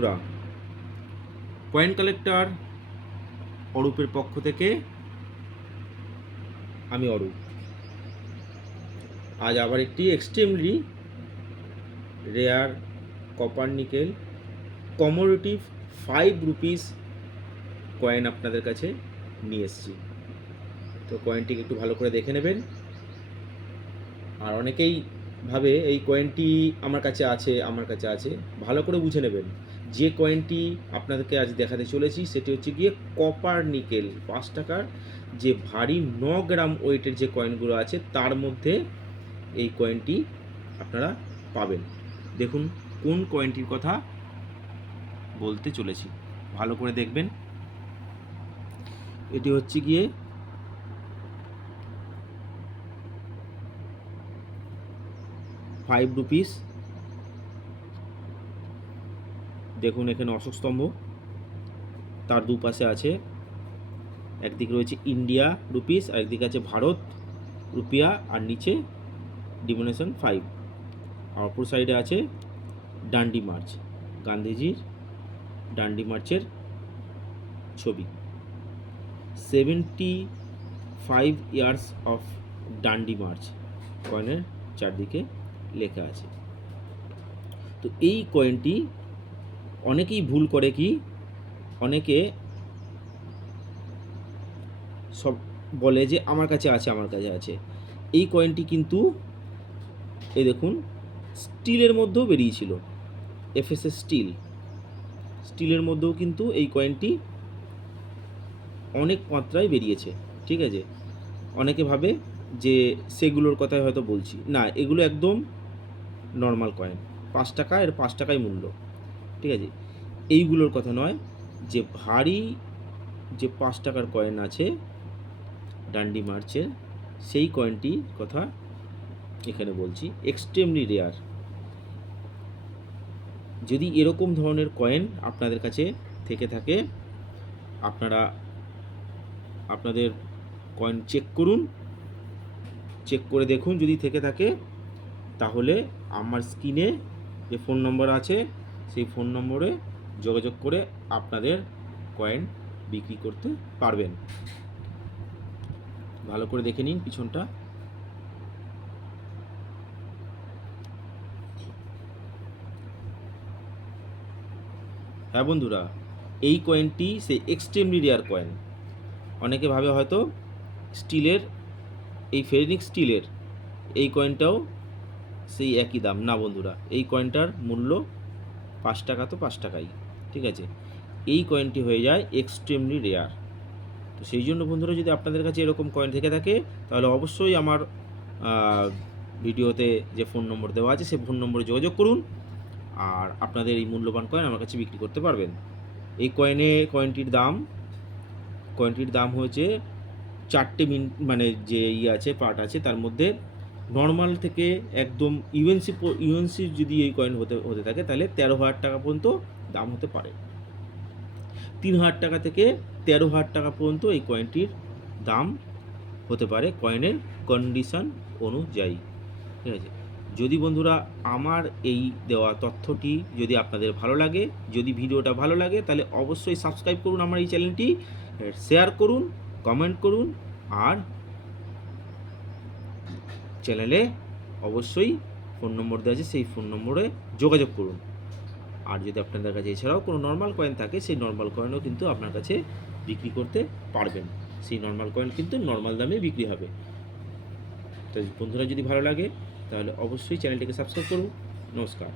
বন্ধুরা, coin collector অরূপের পক্ষ থেকে আমি অরূপ। আজ আবার একটি extremely rare copper nickel commemorative 5 rupees coin আপনাদের কাছে নিয়ে এসেছি। তো কয়েনটিকে একটু ভালো করে দেখে নেবেন। আর অনেকেই ভাবে এই কয়েনটি আমার কাছে আছে, ভালো করে বুঝে নেবেন। যে কয়েনটি আপনাদেরকে আজ দেখাতে চলেছি সেটি হচ্ছে গিয়ে কপার নিকেল 5 টাকার যে ভারী 9 গ্রাম ওয়েটের যে কয়েনগুলো আছে তার মধ্যে এই কয়েনটি আপনারা পাবেন। দেখুন কোন কয়েনটির কথা বলতে চলেছি, ভালো করে দেখবেন। এটি হচ্ছে গিয়ে ₹5। দেখুন এখানে অশোক স্তম্ভ, তার দুপাশে আছে, একদিকে রয়েছে ইন্ডিয়া রুপিস আর একদিকে আছে ভারত রুপিয়া আর নিচে ডিনোমিনেশন 5। আর অপর সাইডে আছে ডান্ডি মার্চ, গান্ধীজির ডান্ডি মার্চের ছবি। 75 ইয়ার্স অফ ডান্ডি মার্চ কয়েনের চারদিকে লেখা আছে। তো এই কয়েনটি অনেকেই ভুল করে, কি অনেকে সব বলে যে আমার কাছে আছে। এই কয়েনটি কিন্তু এই দেখুন স্টিলের মধ্যেও বেরিয়েছিল, এফএসএস স্টিলের মধ্যেও কিন্তু এই কয়েনটি অনেক মাত্রায় বেরিয়েছে। ঠিক আছে, অনেকে ভাবে যে সেগুলোর কথাই হয়তো বলছি, না, এগুলো একদম নর্মাল কয়েন, 5 টাকা, এর 5 টাকাই মূল্য। ঠিক আছে, এইগুলোর কথা নয়, যে ভারী যে 5 টাকার কয়েন আছে ডান্ডি মার্চের, সেই কয়েনটির কথা এখানে বলছি, এক্সট্রিমলি রেয়ার। যদি এরকম ধরনের কয়েন আপনাদের কাছে থেকে থাকে, আপনারা আপনাদের কয়েন চেক করুন, চেক করে দেখুন। যদি থেকে থাকে তাহলে আমার স্ক্রিনে যে ফোন নম্বর আছে সেই ফোন নম্বরে যোগাযোগ করে আপনাদের কয়েন বিক্রি করতে পারবেন। ভালো করে দেখে নিন পিছনটা। হ্যাঁ বন্ধুরা, এই কয়েনটি সেই এক্সট্রিমলি রেয়ার কয়েন। অনেকে ভাবে হয়তো স্টিলের, এই ফেরিনিক স্টিলের এই কয়েনটাও সেই একই দাম। না বন্ধুরা, এই কয়েনটার মূল্য 5 টাকা তো 5 টাকাই। ঠিক আছে, এই কয়েনটি হয়ে যায় এক্সট্রিমলি রেয়ার। তো সেই জন্য বন্ধুরা, যদি আপনাদের কাছে এরকম কয়েন থেকে থাকে তাহলে অবশ্যই আমার ভিডিওতে যে ফোন নম্বর দেওয়া আছে সেই ফোন নম্বরে যোগাযোগ করুন, আর আপনাদের এই মূল্যবান কয়েন আমার কাছে বিক্রি করতে পারবেন। এই কয়েনটির দাম হয়েছে 4টে মানে যে আছে পার্ট আছে, তার মধ্যে নর্মাল থেকে একদম ইউএনসি যদি এই কয়েন হতে থাকে তাহলে 13,000 টাকা পর্যন্ত দাম হতে পারে। 3,000 টাকা থেকে 13,000 টাকা পর্যন্ত এই কয়েনটির দাম হতে পারে কয়েনের কন্ডিশন অনুযায়ী। ঠিক আছে, যদি বন্ধুরা আমার এই দেওয়া তথ্যটি যদি আপনাদের ভালো লাগে, যদি ভিডিওটা ভালো লাগে, তাহলে অবশ্যই সাবস্ক্রাইব করুন আমার এই চ্যানেলটি, শেয়ার করুন, কমেন্ট করুন, আর চ্যানেলে অবশ্যই ফোন নম্বর দেওয়া আছে সেই ফোন নম্বরে যোগাযোগ করুন। আর যদি আপনাদের কাছে এছাড়াও কোনো নর্মাল কয়েন থাকে, সেই নর্মাল কয়েনও কিন্তু আপনার কাছে বিক্রি করতে পারবেন। সেই নর্মাল কয়েন কিন্তু নর্মাল দামে বিক্রি হবে। তো বন্ধুরা, যদি ভালো লাগে তাহলে অবশ্যই চ্যানেলটিকে সাবস্ক্রাইব করুন। নমস্কার।